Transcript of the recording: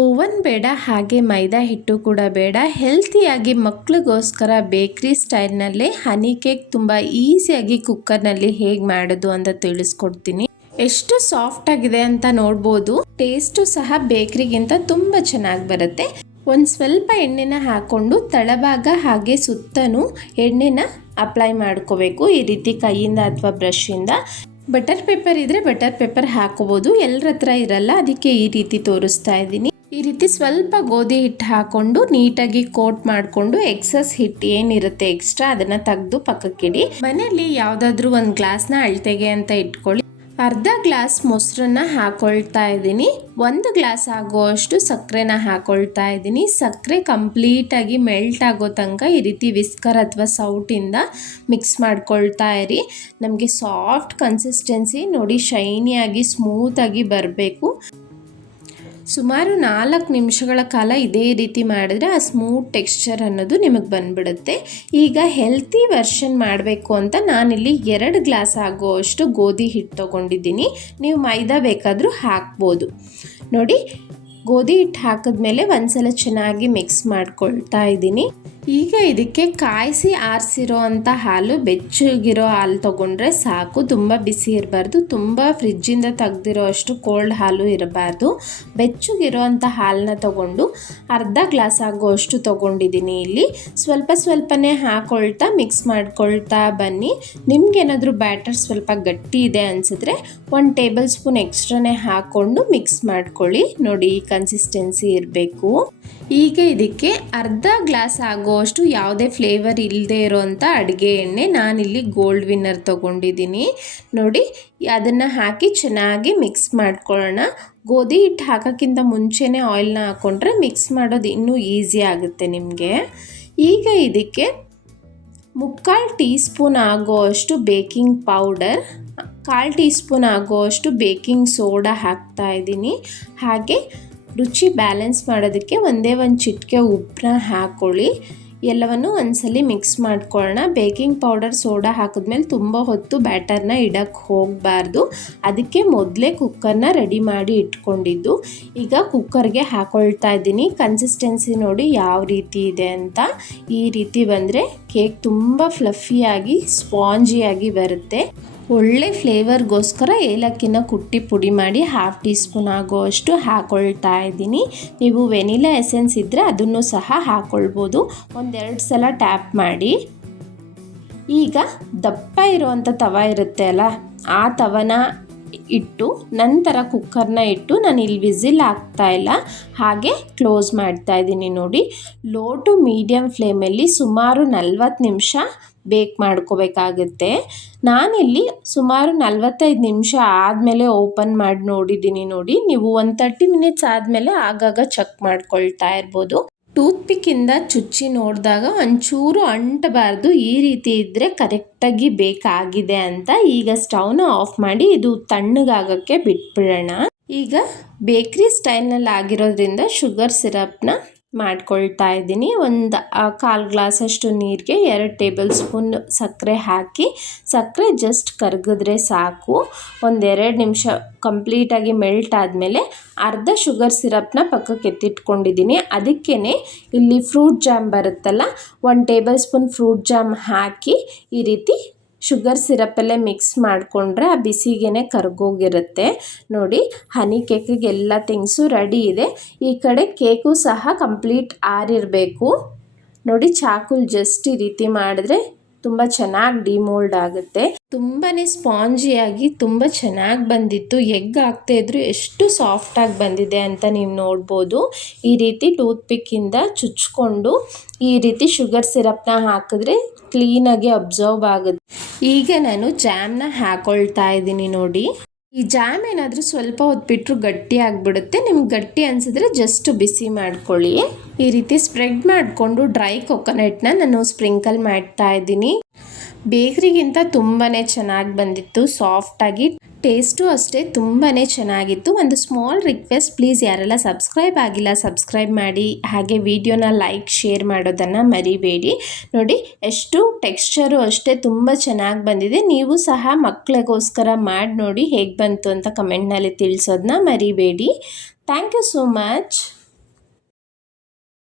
Oven ಬೇಡ, ಹಾಗೆ ಮೈದಾ ಹಿಟ್ಟು ಕೂಡ ಬೇಡ. ಹೆಲ್ತಿಯಾಗಿ ಮಕ್ಕಳಿಗೋಸ್ಕರ ಬೇಕ್ರಿ ಸ್ಟೈಲ್ನಲ್ಲೇ ಹನಿ ಕೇಕ್ ತುಂಬ ಈಸಿಯಾಗಿ ಕುಕ್ಕರ್ನಲ್ಲಿ ಹೇಗೆ ಮಾಡೋದು ಅಂತ ತಿಳಿಸ್ಕೊಡ್ತೀನಿ. ಎಷ್ಟು ಸಾಫ್ಟ್ ಆಗಿದೆ ಅಂತ ನೋಡ್ಬೋದು. ಟೇಸ್ಟು ಸಹ ಬೇಕ್ರಿಗಿಂತ ತುಂಬ ಚೆನ್ನಾಗಿ ಬರುತ್ತೆ. ಒಂದು ಸ್ವಲ್ಪ ಎಣ್ಣೆನ ಹಾಕ್ಕೊಂಡು ತಳಭಾಗ ಹಾಗೆ ಸುತ್ತಲೂ ಎಣ್ಣೆನ ಅಪ್ಲೈ ಮಾಡ್ಕೋಬೇಕು. ಈ ರೀತಿ ಕೈಯಿಂದ ಅಥವಾ ಬ್ರಷಿಂದ. ಬಟರ್ ಪೇಪರ್ ಇದ್ದರೆ ಬಟರ್ ಪೇಪರ್ ಹಾಕೋಬೋದು, ಎಲ್ಲರ ಹತ್ರ ಇರಲ್ಲ, ಅದಕ್ಕೆ ಈ ರೀತಿ ತೋರಿಸ್ತಾ ಇದ್ದೀನಿ. ಈ ರೀತಿ ಸ್ವಲ್ಪ ಗೋಧಿ ಹಿಟ್ಟು ಹಾಕ್ಕೊಂಡು ನೀಟಾಗಿ ಕೋಟ್ ಮಾಡಿಕೊಂಡು ಎಕ್ಸಸ್ ಹಿಟ್ಟು ಏನಿರುತ್ತೆ ಎಕ್ಸ್ಟ್ರಾ ಅದನ್ನು ತೆಗೆದು ಪಕ್ಕಕ್ಕಿಡಿ. ಮನೆಯಲ್ಲಿ ಯಾವುದಾದ್ರೂ ಒಂದು ಗ್ಲಾಸ್ನ ಅಳತೆಗೆ ಅಂತ ಇಟ್ಕೊಳ್ಳಿ. ಅರ್ಧ ಗ್ಲಾಸ್ ಮೊಸರನ್ನ ಹಾಕೊಳ್ತಾ ಇದ್ದೀನಿ. 1 ಗ್ಲಾಸ್ ಆಗುವಷ್ಟು ಸಕ್ಕರೆನ ಹಾಕೊಳ್ತಾ ಇದ್ದೀನಿ. ಸಕ್ಕರೆ ಕಂಪ್ಲೀಟಾಗಿ ಮೆಲ್ಟ್ ಆಗೋ ತನಕ ಈ ರೀತಿ ವಿಸ್ಕರ್ ಅಥವಾ ಸೌಟಿಂದ ಮಿಕ್ಸ್ ಮಾಡ್ಕೊಳ್ತಾ ಇರಿ. ನಮಗೆ ಸಾಫ್ಟ್ ಕನ್ಸಿಸ್ಟೆನ್ಸಿ ನೋಡಿ, ಶೈನಿಯಾಗಿ ಸ್ಮೂತಾಗಿ ಬರಬೇಕು. ಸುಮಾರು 4 ನಿಮಿಷಗಳ ಕಾಲ ಇದೇ ರೀತಿ ಮಾಡಿದ್ರೆ ಆ ಸ್ಮೂತ್ ಟೆಕ್ಸ್ಚರ್ ಅನ್ನೋದು ನಿಮಗೆ ಬಂದ್ಬಿಡುತ್ತೆ. ಈಗ ಹೆಲ್ತಿ ವರ್ಷನ್ ಮಾಡಬೇಕು ಅಂತ ನಾನಿಲ್ಲಿ 2 ಗ್ಲಾಸ್ ಆಗುವಷ್ಟು ಗೋಧಿ ಹಿಟ್ಟು ತೊಗೊಂಡಿದ್ದೀನಿ. ನೀವು ಮೈದಾ ಬೇಕಾದರೂ ಹಾಕ್ಬೋದು. ನೋಡಿ, ಗೋಧಿ ಹಿಟ್ಟು ಹಾಕಿದ್ಮೇಲೆ ಒಂದ್ಸಲ ಚೆನ್ನಾಗಿ ಮಿಕ್ಸ್ ಮಾಡ್ಕೊಳ್ತಾ ಇದ್ದೀನಿ. ಈಗ ಇದಕ್ಕೆ ಕಾಯಿಸಿ ಆರಿಸಿರೋ ಅಂಥ ಹಾಲು, ಬೆಚ್ಚಗಿರೋ ಹಾಲು ತೊಗೊಂಡ್ರೆ ಸಾಕು. ತುಂಬ ಬಿಸಿ ಇರಬಾರ್ದು, ತುಂಬ ಫ್ರಿಜ್ಜಿಂದ ತೆಗ್ದಿರೋ ಅಷ್ಟು ಕೋಲ್ಡ್ ಹಾಲು ಇರಬಾರ್ದು. ಬೆಚ್ಚಗಿರೋ ಅಂಥ ಹಾಲನ್ನ ತೊಗೊಂಡು ಅರ್ಧ ಗ್ಲಾಸ್ ಆಗುವಷ್ಟು ತೊಗೊಂಡಿದ್ದೀನಿ. ಇಲ್ಲಿ ಸ್ವಲ್ಪ ಸ್ವಲ್ಪನೇ ಹಾಕ್ಕೊಳ್ತಾ ಮಿಕ್ಸ್ ಮಾಡ್ಕೊಳ್ತಾ ಬನ್ನಿ. ನಿಮ್ಗೇನಾದರೂ ಬ್ಯಾಟರ್ ಸ್ವಲ್ಪ ಗಟ್ಟಿ ಇದೆ ಅನಿಸಿದ್ರೆ 1 ಟೇಬಲ್ ಸ್ಪೂನ್ ಎಕ್ಸ್ಟ್ರಾನೇ ಹಾಕ್ಕೊಂಡು ಮಿಕ್ಸ್ ಮಾಡ್ಕೊಳ್ಳಿ. ನೋಡಿ, ಈ ಕನ್ಸಿಸ್ಟೆನ್ಸಿ ಇರಬೇಕು. ಈಗ ಇದಕ್ಕೆ ಅರ್ಧ ಗ್ಲಾಸ್ ಆಗುವಷ್ಟು ಯಾವುದೇ ಫ್ಲೇವರ್ ಇಲ್ಲದೆ ಇರೋವಂಥ ಅಡುಗೆ ಎಣ್ಣೆ, ನಾನಿಲ್ಲಿ ಗೋಲ್ಡ್ ವಿನ್ನರ್ ತೊಗೊಂಡಿದ್ದೀನಿ. ನೋಡಿ, ಅದನ್ನು ಹಾಕಿ ಚೆನ್ನಾಗಿ ಮಿಕ್ಸ್ ಮಾಡ್ಕೊಳ್ಳೋಣ. ಗೋಧಿ ಹಿಟ್ಟು ಹಾಕೋಕ್ಕಿಂತ ಮುಂಚೆನೇ ಆಯಿಲ್ನ ಹಾಕ್ಕೊಂಡ್ರೆ ಮಿಕ್ಸ್ ಮಾಡೋದು ಇನ್ನೂ ಈಸಿ ಆಗುತ್ತೆ ನಿಮಗೆ. ಈಗ ಇದಕ್ಕೆ 3/4 ಟೀ ಸ್ಪೂನ್ ಆಗೋವಷ್ಟು ಬೇಕಿಂಗ್ ಪೌಡರ್, 1/4 ಟೀ ಸ್ಪೂನ್ ಆಗೋವಷ್ಟು ಬೇಕಿಂಗ್ ಸೋಡಾ ಹಾಕ್ತಾ ಇದ್ದೀನಿ. ಹಾಗೆ ರುಚಿ ಬ್ಯಾಲೆನ್ಸ್ ಮಾಡೋದಕ್ಕೆ ಒಂದೇ ಒಂದು ಚಿಟಿಕೆ ಉಪ್ಪನ್ನ ಹಾಕ್ಕೊಳ್ಳಿ. ಎಲ್ಲವನ್ನು ಒಂದ್ಸಲಿ ಮಿಕ್ಸ್ ಮಾಡ್ಕೊಳ್ಳೋಣ. ಬೇಕಿಂಗ್ ಪೌಡರ್, ಸೋಡಾ ಹಾಕಿದ್ಮೇಲೆ ತುಂಬ ಹೊತ್ತು ಬ್ಯಾಟರ್ನ ಇಡಕ್ಕೆ ಹೋಗಬಾರ್ದು. ಅದಕ್ಕೆ ಮೊದಲೇ ಕುಕ್ಕರ್ನ ರೆಡಿ ಮಾಡಿ ಇಟ್ಕೊಂಡಿದ್ದು. ಈಗ ಕುಕ್ಕರ್ಗೆ ಹಾಕ್ಕೊಳ್ತಾ ಇದ್ದೀನಿ. ಕನ್ಸಿಸ್ಟೆನ್ಸಿ ನೋಡಿ ಯಾವ ರೀತಿ ಇದೆ ಅಂತ. ಈ ರೀತಿ ಬಂದರೆ ಕೇಕ್ ತುಂಬ ಫ್ಲಫಿಯಾಗಿ ಸ್ಪಾಂಜಿಯಾಗಿ ಬರುತ್ತೆ. ಒಳ್ಳೆ ಫ್ಲೇವರ್ಗೋಸ್ಕರ ಏಲಕ್ಕಿನ ಕುಟ್ಟಿ ಪುಡಿ ಮಾಡಿ 1/2 ಟೀ ಸ್ಪೂನ್ ಆಗೋವಷ್ಟು ಹಾಕ್ಕೊಳ್ತಾ ಇದ್ದೀನಿ. ನೀವು ವೆನಿಲಾ ಎಸೆನ್ಸ್ ಇದ್ದರೆ ಅದನ್ನು ಸಹ ಹಾಕ್ಕೊಳ್ಬೋದು. 1-2 ಸಲ ಟ್ಯಾಪ್ ಮಾಡಿ. ಈಗ ದಪ್ಪ ಇರುವಂಥ ತವ ಇರುತ್ತೆ ಅಲ್ಲ, ಆ ತವನ ಇಟ್ಟು ನಂತರ ಕುಕ್ಕರ್ನ ಇಟ್ಟು, ನಾನು ಇಲ್ಲಿ ವಿಸಿಲ್ ಹಾಕ್ತಾ ಇಲ್ಲ, ಹಾಗೆ ಕ್ಲೋಸ್ ಮಾಡ್ತಾ ಇದ್ದೀನಿ. ನೋಡಿ, ಲೋ ಟು ಮೀಡಿಯಮ್ ಫ್ಲೇಮಲ್ಲಿ ಸುಮಾರು 40 ನಿಮಿಷ ಬೇಕ್ ಮಾಡ್ಕೋಬೇಕಾಗುತ್ತೆ. ನಾನಿಲ್ಲಿ ಸುಮಾರು 45 ನಿಮಿಷ ಆದಮೇಲೆ ಓಪನ್ ಮಾಡಿ ನೋಡಿದ್ದೀನಿ. ನೋಡಿ, ನೀವು 30 ಮಿನಿಟ್ಸ್ ಆದಮೇಲೆ ಆಗಾಗ ಚೆಕ್ ಮಾಡ್ಕೊಳ್ತಾ ಇರ್ಬೋದು. ಟೂತ್ಪಿಕ್ಕಿಂದ ಚುಚ್ಚಿ ನೋಡಿದಾಗ ಒಂಚೂರು ಅಂಟಬಾರ್ದು. ಈ ರೀತಿ ಇದ್ದರೆ ಕರೆಕ್ಟಾಗಿ ಬೇಕಾಗಿದೆ ಅಂತ. ಈಗ ಸ್ಟವ್ನ ಆಫ್ ಮಾಡಿ ಇದು ತಣ್ಣಗಾಗೋಕ್ಕೆ ಬಿಟ್ಬಿಡೋಣ. ಈಗ ಬೇಕ್ರಿ ಸ್ಟೈಲ್ನಲ್ಲಿ ಆಗಿರೋದ್ರಿಂದ ಶುಗರ್ ಸಿರಪ್ನ ಮಾಡ್ಕೊಳ್ತಾ ಇದ್ದೀನಿ. 1/4 ಗ್ಲಾಸಷ್ಟು ನೀರಿಗೆ 2 ಟೇಬಲ್ ಸ್ಪೂನ್ ಸಕ್ಕರೆ ಹಾಕಿ, ಸಕ್ಕರೆ ಜಸ್ಟ್ ಕರಗಿದ್ರೆ ಸಾಕು. 1-2 ನಿಮಿಷ ಕಂಪ್ಲೀಟಾಗಿ ಮೆಲ್ಟ್ ಆದಮೇಲೆ ಅರ್ಧ ಶುಗರ್ ಸಿರಪ್ನ ಪಕ್ಕಕ್ಕೆ ಎತ್ತಿಟ್ಕೊಂಡಿದ್ದೀನಿ. ಅದಕ್ಕೇ ಇಲ್ಲಿ ಫ್ರೂಟ್ ಜಾಮ್ ಬರುತ್ತಲ್ಲ, 1 ಟೇಬಲ್ ಸ್ಪೂನ್ ಫ್ರೂಟ್ ಜಾಮ್ ಹಾಕಿ ಈ ರೀತಿ ಶುಗರ್ ಸಿರಪಲ್ಲೇ ಮಿಕ್ಸ್ ಮಾಡಿಕೊಂಡ್ರೆ ಆ ಬಿಸಿಗೇ ಕರಗೋಗಿರುತ್ತೆ. ನೋಡಿ, ಹನಿ ಕೇಕಿಗೆ ಎಲ್ಲ ಥಿಂಗ್ಸು ರೆಡಿ ಇದೆ. ಈ ಕಡೆ ಕೇಕು ಸಹ ಕಂಪ್ಲೀಟ್ ಆರಿರಬೇಕು. ನೋಡಿ, ಚಾಕುಲ್ ಜಸ್ಟ್ ಈ ರೀತಿ ಮಾಡಿದ್ರೆ ತುಂಬ ಚೆನ್ನಾಗಿ ಡಿಮೋಲ್ಡ್ ಆಗುತ್ತೆ. ತುಂಬಾ ಸ್ಪಾಂಜಿಯಾಗಿ ತುಂಬ ಚೆನ್ನಾಗಿ ಬಂದಿತ್ತು. ಎಗ್ ಹಾಕ್ತಾ ಇದ್ರು ಎಷ್ಟು ಸಾಫ್ಟಾಗಿ ಬಂದಿದೆ ಅಂತ ನೀವು ನೋಡ್ಬೋದು. ಈ ರೀತಿ ಟೂತ್ಪಿಕ್ಕಿಂದ ಚುಚ್ಕೊಂಡು ಈ ರೀತಿ ಶುಗರ್ ಸಿರಪ್ನ ಹಾಕಿದ್ರೆ ಕ್ಲೀನಾಗಿ ಅಬ್ಸರ್ವ್ ಆಗುತ್ತೆ. ಈಗ ನಾನು ಜಾಮ್ನ ಹಾಕೊಳ್ತಾ ಇದ್ದೀನಿ. ನೋಡಿ, ಈ ಜಾಮ್ ಏನಾದರೂ ಸ್ವಲ್ಪ ಹೊತ್ತು ಬಿಟ್ಟರು ಗಟ್ಟಿ ಆಗಿಬಿಡುತ್ತೆ. ನಿಮ್ಗೆ ಗಟ್ಟಿ ಅನಿಸಿದ್ರೆ ಜಸ್ಟ್ ಬಿಸಿ ಮಾಡ್ಕೊಳ್ಳಿ. ಈ ರೀತಿ ಸ್ಪ್ರೆಡ್ ಮಾಡಿಕೊಂಡು ಡ್ರೈ ಕೊಕೊನಟ್ನ ನಾನು ಸ್ಪ್ರಿಂಕಲ್ ಮಾಡ್ತಾ ಇದ್ದೀನಿ. ಬೇಕ್ರಿಗಿಂತ ತುಂಬಾ ಚೆನ್ನಾಗಿ ಬಂದಿತ್ತು, ಸಾಫ್ಟಾಗಿ. ಟೇಸ್ಟು ಅಷ್ಟೇ ತುಂಬಾ ಚೆನ್ನಾಗಿತ್ತು. ಒಂದು ಸ್ಮಾಲ್ ರಿಕ್ವೆಸ್ಟ್, ಪ್ಲೀಸ್ ಯಾರೆಲ್ಲ ಸಬ್ಸ್ಕ್ರೈಬ್ ಆಗಿಲ್ಲ ಸಬ್ಸ್ಕ್ರೈಬ್ ಮಾಡಿ, ಹಾಗೆ ವಿಡಿಯೋನ ಲೈಕ್ ಶೇರ್ ಮಾಡೋದನ್ನು ಮರಿಬೇಡಿ. ನೋಡಿ, ಎಷ್ಟು ಟೆಕ್ಸ್ಚರು ಅಷ್ಟೇ ತುಂಬ ಚೆನ್ನಾಗಿ ಬಂದಿದೆ. ನೀವು ಸಹ ಮಕ್ಕಳಿಗೋಸ್ಕರ ಮಾಡಿ ನೋಡಿ ಹೇಗೆ ಬಂತು ಅಂತ ಕಮೆಂಟ್ನಲ್ಲಿ ತಿಳಿಸೋದನ್ನ ಮರಿಬೇಡಿ. Thank you so much.